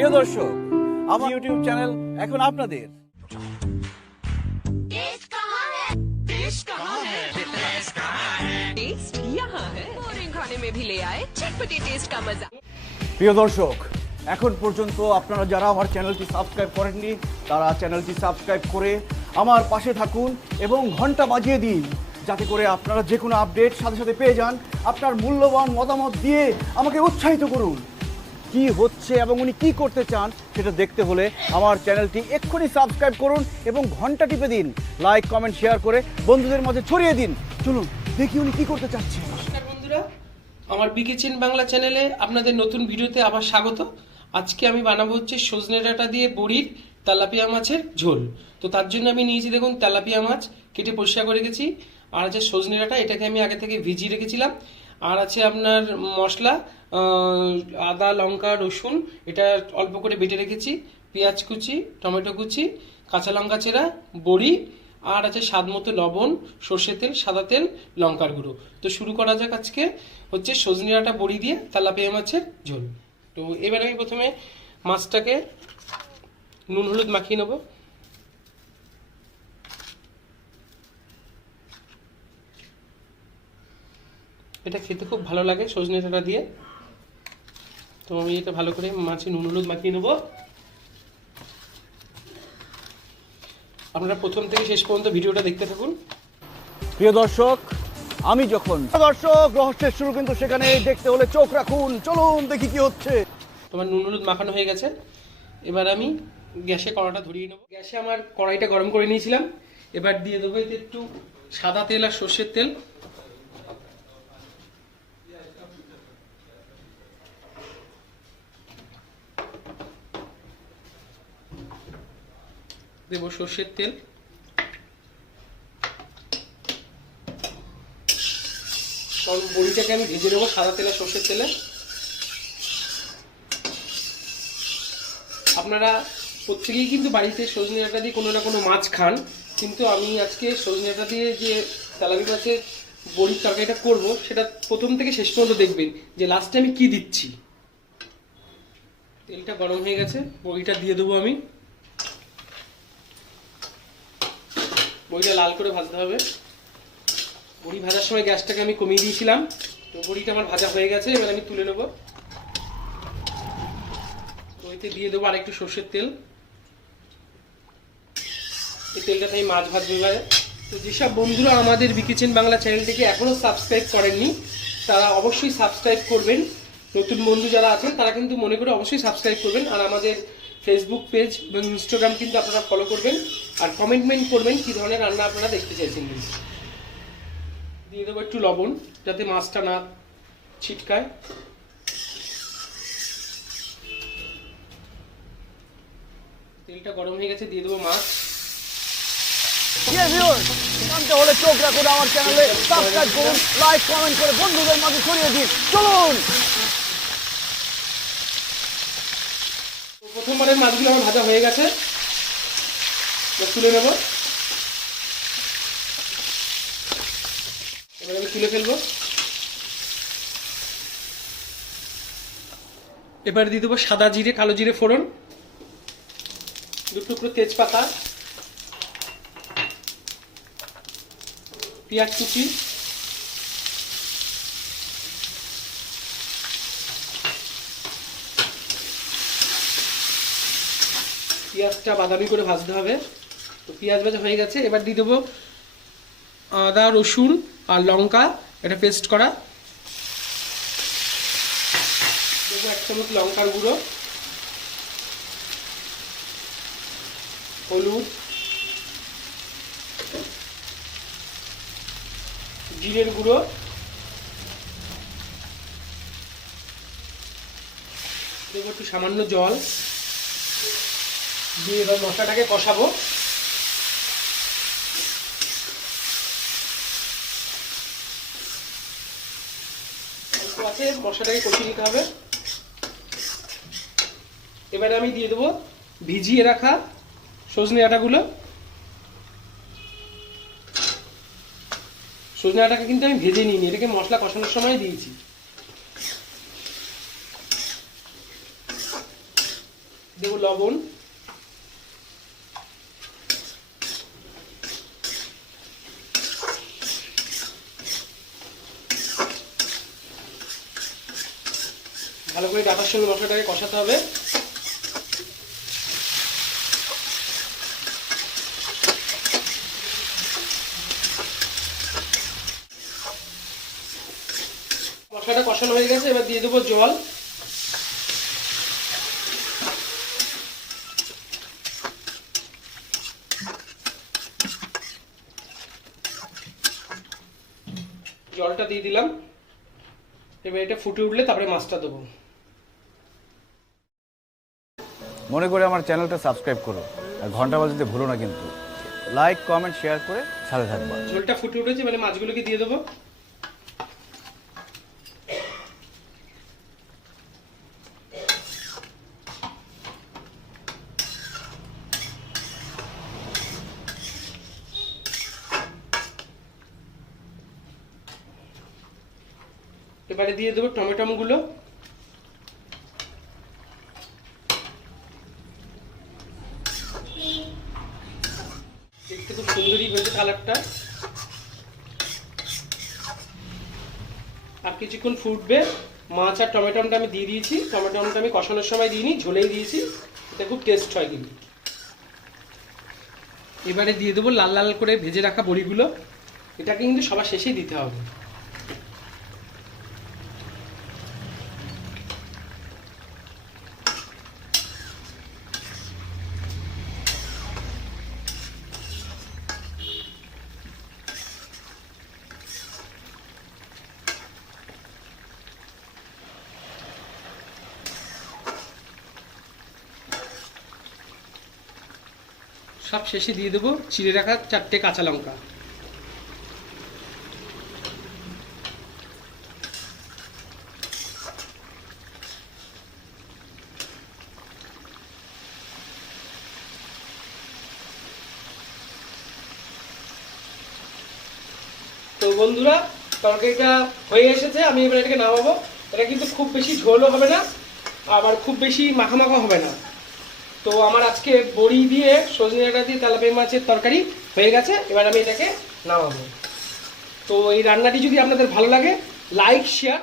প্রিয় দর্শক, আমার ইউটিউব চ্যানেল এখন আপনাদের। প্রিয় দর্শক, এখন পর্যন্ত আপনারা যারা আমার চ্যানেলটি সাবস্ক্রাইব করেননি তারা চ্যানেলটি সাবস্ক্রাইব করে আমার পাশে থাকুন এবং ঘন্টা বাজিয়ে দিন, যাতে করে আপনারা যে কোনো আপডেট সাথে সাথে পেয়ে যান। আপনার মূল্যবান মতামত দিয়ে আমাকে উৎসাহিত করুন। কি হচ্ছে এবং উনি কি করতে চান সেটা দেখতে হলে আমার চ্যানেলটি এক্ষুনি সাবস্ক্রাইব করুন এবং ঘন্টা টিপে দিন। লাইক, কমেন্ট, শেয়ার করে বন্ধুদের মাঝে ছড়িয়ে দিন। চলুন দেখি উনি কি করতে চাচ্ছে। নমস্কার বন্ধুরা, আমার বিকেচিন বাংলা চ্যানেলে আপনাদের নতুন ভিডিওতে আবার স্বাগত। আজকে আমি বানাবো হচ্ছে সজনে ডাঁটা দিয়ে বড়ির তেলাপিয়া মাছের ঝোল। তো তার জন্য আমি নিয়েছি দেখুন তেলাপিয়া মাছ কেটে পরিষ্কার করে রেখেছি, আর আছে সজনে ডাঁটা, এটাকে আমি আগে থেকে ভিজিয়ে রেখেছিলাম। আর আছে আপনার মশলা, আদা, লঙ্কা, রসুন, এটা অল্প করে বেটে রেখেছি, পেঁয়াজ কুচি, টমেটো কুচি, কাঁচা লঙ্কা চেরা, বড়ি, আর আছে স্বাদ মতো লবণ, সর্ষের তেল, সাদা তেল, লঙ্কার গুঁড়ো। তো শুরু করা যাক। আজকে হচ্ছে সজনে ডাঁটা বড়ি দিয়ে তেলাপিয়া মাছের ঝোল। তো এবার আমি প্রথমে মাছটাকে নুন হলুদ মাখিয়ে নেব। এটা খেতে খুব ভালো লাগে সজনে ডাঁটা দিয়ে। তো আমি এটা ভালো করে মাছে নুন হলুদ মাখিয়ে নেব। আপনারা প্রথম থেকে শেষ পর্যন্ত ভিডিওটা দেখতে থাকুন। প্রিয় দর্শক, আমি যখন রহস্যের শুরু কিন্তু সেখানে দেখতে হলে চোখ রাখুন। চলুন দেখি কি হচ্ছে। তোমার নুন হলুদ মাখানো হয়ে গেছে। এবার আমি গ্যাসে কড়াটা ধরিয়ে নেব। গ্যাসে আমার কড়াইটা গরম করে নিয়েছিলাম। এবার দিয়ে দেবো এতে একটু সাদা তেল আর সর্ষের তেল। দেবো সর্ষের তেল, কারণ বড়িটাকে আমি ভেজে নেবো সাদা তেল আর সর্ষের তেলে। আপনারা প্রত্যেকেই কিন্তু বাড়িতে সজনে ডাঁটা দিয়ে কোনো না কোনো মাছ খান, কিন্তু আমি আজকে সজনে ডাঁটা দিয়ে যে তেলাপিয়া মাছের বড়ির তরকারিটা করব সেটা প্রথম থেকে শেষ পর্যন্ত দেখবেন যে লাস্টে আমি কি দিচ্ছি। তেলটা গরম হয়ে গেছে, বড়িটা দিয়ে দেবো আমি। বড়িটা লাল করে ভাজতে হবে। বড়ি ভাজার সময় গ্যাসটাকে আমি কমিয়ে দিয়েছিলাম। তো বড়িটা আমার ভাজা হয়ে গেছে, এবার আমি তুলে নেব। বড়িতে দিয়ে দেবো আর একটু সর্ষের তেল। এই তেলটাতে আমি মাছ ভাজবো এবারে। তো যেসব বন্ধুরা আমাদের বিকেচিন বাংলা চ্যানেলটিকে এখনও সাবস্ক্রাইব করেননি তারা অবশ্যই সাবস্ক্রাইব করবেন। নতুন বন্ধু যারা আছেন তারা কিন্তু মনে করে অবশ্যই সাবস্ক্রাইব করবেন। আর আমাদের ফেসবুক পেজ এবং ইনস্টাগ্রাম কিন্তু আপনারা ফলো করবেন, আর কমেন্টমেন্ট করবেন কী ধরনের রান্না আপনারা দেখতে চাইছেন। দিয়ে দেবো একটু লবণ যাতে মাছটা না ছিটকায়। তেলটা গরম হয়ে গেছে, দিয়ে দেবো মাছ। জানতে হলে চোখ রাখুন, আমার চ্যানেলে সাবস্ক্রাইব করুন, লাইক, কমেন্ট করে বন্ধুদের মাঝে ছড়িয়ে দিন। চলুন। প্রথমবারের মাছগুলো আমার ভাজা হয়ে গেছে, তুলে নেব। এবার আমি তুলে ফেলবো। এবার দিয়ে দেবো সাদা জিরে, কালো জিরে ফোড়ন, দু টুকরো তেজপাতা, পেঁয়াজ কুচি, পেঁয়াজটা বাদামি করে ভাজতে হবে। তো পেঁয়াজ ভাজা হয়ে গেছে। এবার দিয়ে দেবো আদা, রসুন আর লঙ্কা, এটা পেস্ট করা। দেবো 1 চামচ লঙ্কার গুঁড়ো, হলুদ, জিরের গুঁড়ো, দেবো একটু সামান্য জল দিয়ে এবার মশলাটাকে কষাবো। মশলাটাকে কষিয়ে নিতে হবে। এবারে আমি দিয়ে দেবো ভিজিয়ে রাখা সজনে ডাঁটাগুলো। সজনে ডাঁটাকে কিন্তু আমি ভেজে নিইনি, এটাকে মশলা কষানোর সময় দিয়েছি। দেবো লবণ, ভালো করে ডাটার সঙ্গে মশলাটাকে কষাতে হবে। মশলাটা কষানো হয়ে গেছে, এবার দিয়ে দেবো জল। জলটা দিয়ে দিলাম, এবার এটা ফুটে উঠলে তারপরে মাছটা দেবো। মনে করে আমার চ্যানেলটা সাবস্ক্রাইব করো আর ঘন্টা বাজাতে ভুলো না কিন্তু। লাইক কমেন্ট শেয়ার করে সাথে থাকবা। ঝোলটা ফুটে উঠেছে, মানে মাছগুলোকে দিয়ে দেবো। এবারে দিয়ে দেবো টমেটোগুলো। দেখতে খুব সুন্দরই হয়েছে কালারটা। আর কিছুক্ষণ ফুটবে। মাছ আর টমেটোটা আমি দিয়ে দিয়েছি। টমেটোটা আমি কষানোর সময় দিইনি, ঝোলেই দিয়েছি। এটা খুব টেস্ট হয় কিন্তু। এবারে দিয়ে দেবো লাল লাল করে ভেজে রাখা বড়িগুলো। এটাকে কিন্তু সবার শেষেই দিতে হবে। সব শেষে দিয়ে দেবো চিড়ে রাখা 4টে কাঁচা লঙ্কা। তো বন্ধুরা, তরকারিটা হয়ে এসেছে, আমি এবার এটাকে নামাবো। এটা কিন্তু খুব বেশি ঝোলও হবে না, আবার খুব বেশি মাখা মাখা হবে না। তো আমার আজকে বড়ি দিয়ে সজনে ডাঁটা দিয়ে তেলাপিয়া মাছের তরকারি হয়ে গেছে। এবার আমি এটাকে নামাবো। তো এই রান্নাটি যদি আপনাদের ভালো লাগে, লাইক শেয়ার